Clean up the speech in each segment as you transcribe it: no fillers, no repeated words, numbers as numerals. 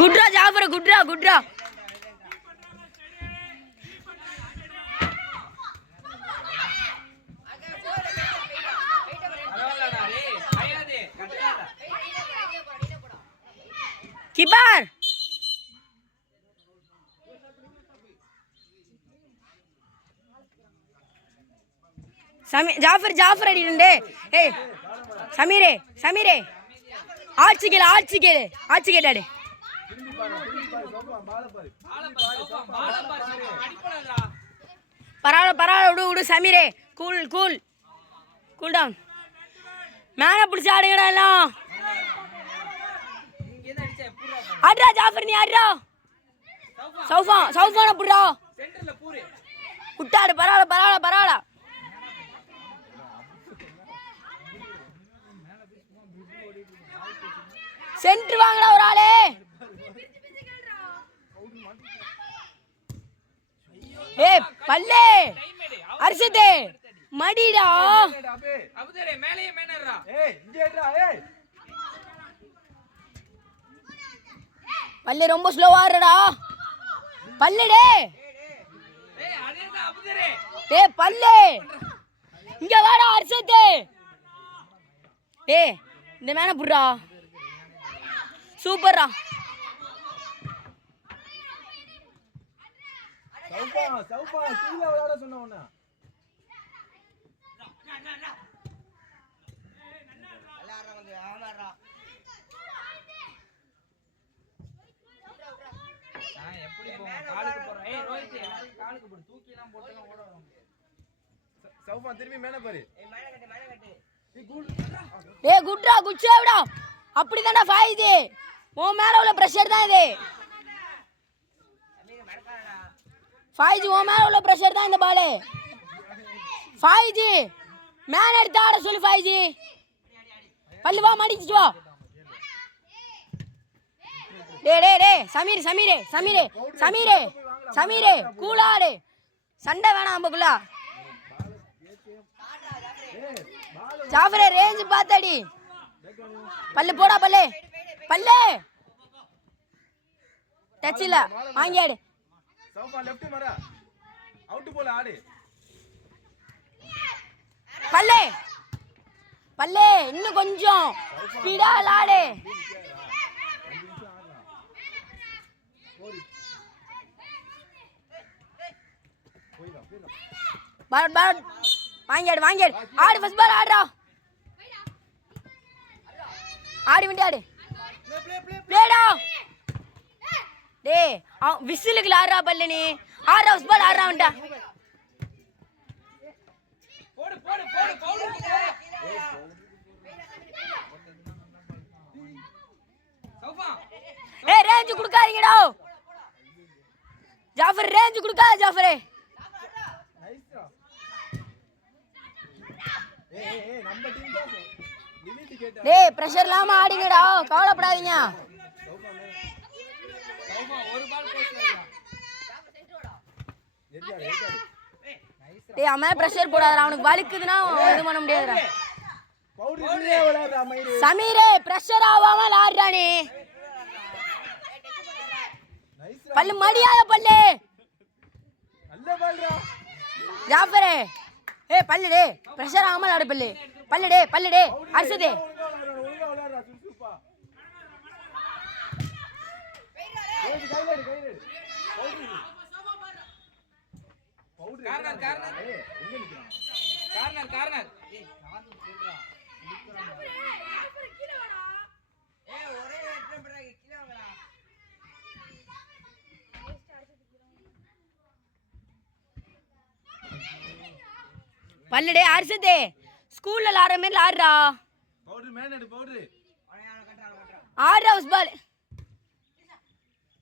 குட்ரா Jaffer குட்ரா keeper Jaffer அடிக்கண்டே. ஏய் சமீரே ஆட்சி கேட்டாடு. பரவாயில்ல விடு சமீரே. Cool down. மேலே பிடிச்சி ஆடுங்கடா எல்லாம். ஆடுறா ஜாஃபர், நீ ஆடுறா. சௌஃபான புடுறா. விட்டாடு. பரவாயில்ல. சென்ட்ரு வாங்கடா ஒரு ஆளே. ஏ பல்லே அரிசத்தே மடிடா. பல்லே ரொம்ப ஸ்லோவா ஆடுறடா. பல்லுடே. ஏ பல்லே இங்க வாடா அரிசத்தே. ஏ இந்த மேன புடுறா. சூப்பர்ரா. சௌபா கீழ விளையாட சொன்னவனா. எல்லாரும் வந்து ஆமாறா. நான் எப்படி காலுக்கு போறேன். ஏய் ரோஹித் காலுக்கு போடு. தூக்கி எல்லாம் போட்டலாம் ஓட வரோம். சௌபா திரும்பி மேல பாரு. ஏய் மேல கட்டு. ஏய் குட்ரா. அப்படிதான்டா ஃபாயிது. உன் மேல உள்ள பிரஷர் தான் இது. ஃபாயிஜி உன் மேல உள்ள பிரஷர் தான் இந்த பாலு. ஃபாயிஜி மேன் எடுத்து ஆட சொல்லு. ஃபாயிஜி பல்லு வா, மாடிச்சு வா. டே சமீரே கூலாடு. சண்டை வேணாம் நமக்குள்ள. ஜாஃபரே ரேஞ்ச் பார்த்தாடி. பல்லு போடா. பல்லு டச் இல்ல. வாங்கி ஆடு. சௌபா லெஃப்ட் மரா. அவுட் போல ஆடு. பல்லே இன்னும் கொஞ்சம் ஸ்பீடா ஆடு. பால் வாங்கி ஆடு. ஃபர்ஸ்ட் பால் ஆடுறா. ஆடி வண்டி ஆடு. பிளேடா. டேய் விசிலுக்கு ஆடுறா பல்லு. நீ ஆடுறா. ஃபர்ஸ்ட் பால் ஆடுறா வண்டா. போடு பவுலுக்கு சௌபா. ஏய் ரேஞ்ச் கொடுக்காதீங்கடா. ஜாஃபர் ரேஞ்ச் கொடுக்காத ஜாஃபரே. நைஸ்டா. ஏய் நம்ம டீம் தான் லிமிட் கேட்டா. டேய் பிரஷர் இல்லாம ஆடுங்கடா. கவலைப்படாதீங்க. சௌபா ஒரு பால் போச்சுடா. எடியா. டேய் அவன் பிரஷர் போடாதடா. அவனுக்கு வலிக்குதுனா இது பண்ண முடியாதுடா. பவுடர்லயே விளையாடுறா மயிரு. சமீரே பிரஷர் ஆவாம ஆடுறா நீ. நைஸ்டா. பல்லு மடியாத பல்லு. நல்ல பால்டா. ஜாஃபரே ஏய் பல்லு டே பிரஷர் ஆகாம ஆடு. பல்லு டே அரிசதே. ஒழுங்கா விளையாடுறா சுசுப்பா. கையில பவுடர் கார்னர். ஏய் எங்க நிக்கறான்? கார்னர். ஏய் கார்னர் சொல்றா. கீழ வாடா. ஏய் ஒரே ஏற்றம் பண்றாங்க. கீழ வாங்கடா. பல்லு டே அரிசதே. ஸ்கூல்ல ஆடுற மாதிரி ஆடுறா. பவுடர் மேன் எடு பவுடர். ஆடுறா உஸ் பால்.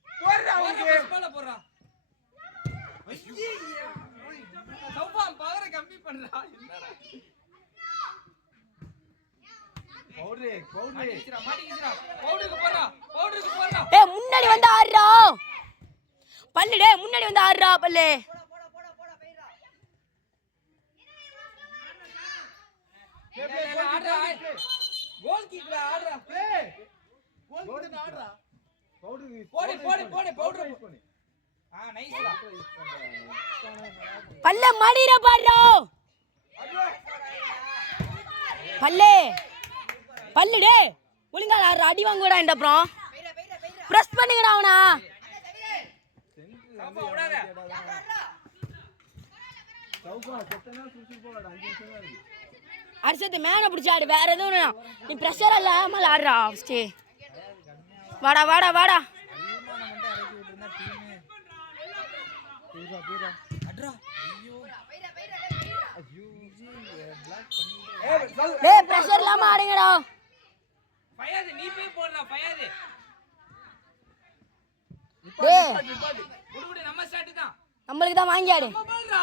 போடுறா உஸ் பால் போடுறா. சௌபா பவர கம்மி பண்றா. என்னடா பவுடர் மாட்டிக்கிச்சுடா. பவுடருக்கு போடுறா. ஏய் முன்னாடி வந்து ஆடுறா. பல்லு டே முன்னாடி வந்து ஆடுறா. பல்லு போடா போயிரா. ஆடுறா. கோல் கிக்ல ஆடுறா. நைஸ்டா. பல்ல மடிர பாரு. பல்லே பல்லு டே ஒழுங்கா அடி வாங்குடா இந்த அப்புறம் பிரஸ் பண்ணுங்கடா அவனா. சௌஃபா விடாத. அரிசத்து மேன பிடிச்சி ஆடு, வேற எதுவும் நீ ப்ரெஷர் இல்லாம ஆடுறா. ஃபஸ்ட்டு வாடா வாடா வாடா. டேய் ப்ரெஷர் இல்லாம ஆடுங்கடா. ஃபயாஸ் நீ போய் போடுடா ஃபயாஸ். டேய் குடு நம்ம ஸ்டார்ட் தான். நம்மளுக்கு தான் வாங்கி ஆடு. போடுடா.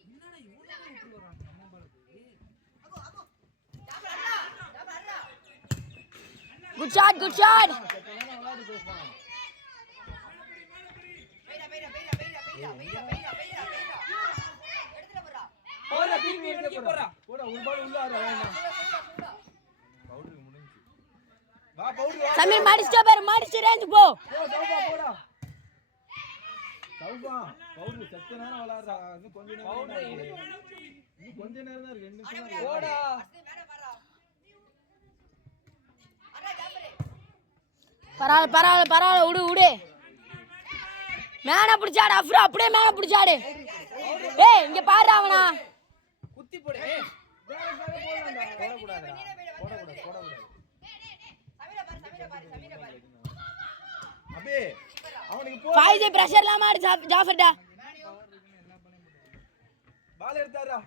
என்னடா இவ்வளவு விட்டு வரான் நம்ம பாலுக்கு. Good shot good shot. போடா திருப்பி எடுத்து போடா. போடா ஒரு பால் உள்ள ஆடுறா வேண்டாம். பவுடர் முடிஞ்சு. வா பவுடர். சமீர் மடிச்சிட்ட பாரு, மடிச்சு ரேஞ்ச் போ. சௌபா போடா. சௌபா பவுடர் செத்த நேரம் விளையாடுறா. இன்னும் கொஞ்ச நேரம் பவுடர் தான் இருக்கு. இன்னும் கொஞ்ச நேரம் தான் இருக்கு. 2 நிமிஷம் தான் இருக்கு. போடா. பரவாயில்ல பரவாயில்ல பரவாயில்ல விடு விடு. மேன பிடிச்சாடு அப்புறம் அப்படியே மேன பிடிச்சாடு. ஏய் இங்க பாரு அவனா குத்தி போடு. ஏய் போட கூடாதுடா. போட கூடாது. அபே அவனுக்கு போ. ஃபைஜ் பிரஷர் இல்லாம ஆடு ஜாஃபர்டா. பால் எடுத்தாரா.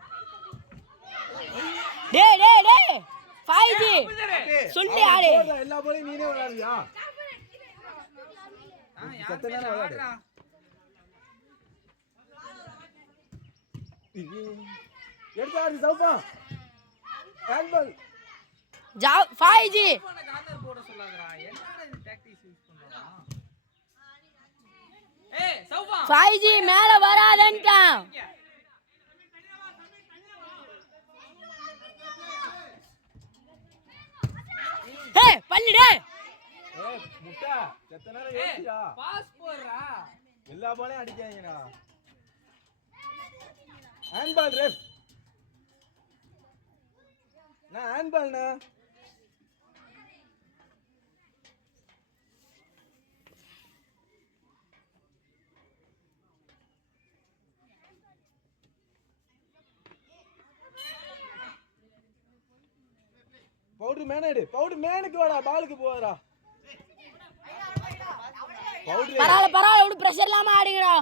டேய் டேய் டேய் ஃபைஜ் சொல்லி ஆடு. எல்லா பாலையும் நீனே விளையாடுறியா? செத்த நேரம் விளையாடு. எடுத்தாரு சௌபா. ஹேண்ட்பால். ஃபைஜ் கார்னர் போட சொல்லாதடா. என்னடா இந்த டாக்டிக்ஸ் யூஸ் பண்றான்? ஏய் சௌபா ஃபைஜ் மேல வராதன்ட்டான். ஏய் பல்லு டேய். ஏய் முட்டா செத்த நேரம் யோசிடா. பாஸ் போடுறா. எல்லா பாலையும் அடிக்காதீங்கடா. Handball ref. நான் ஹேண்ட்பால்னா. பவுடர் மேனேடு. பவுடர் மேனுக்கு வாடா, பாலுக்கு போவாரா. பவுடர் பரவாயில்ல பரவாயில்ல விடு பிரஷர் இல்லாம ஆடுங்கடா.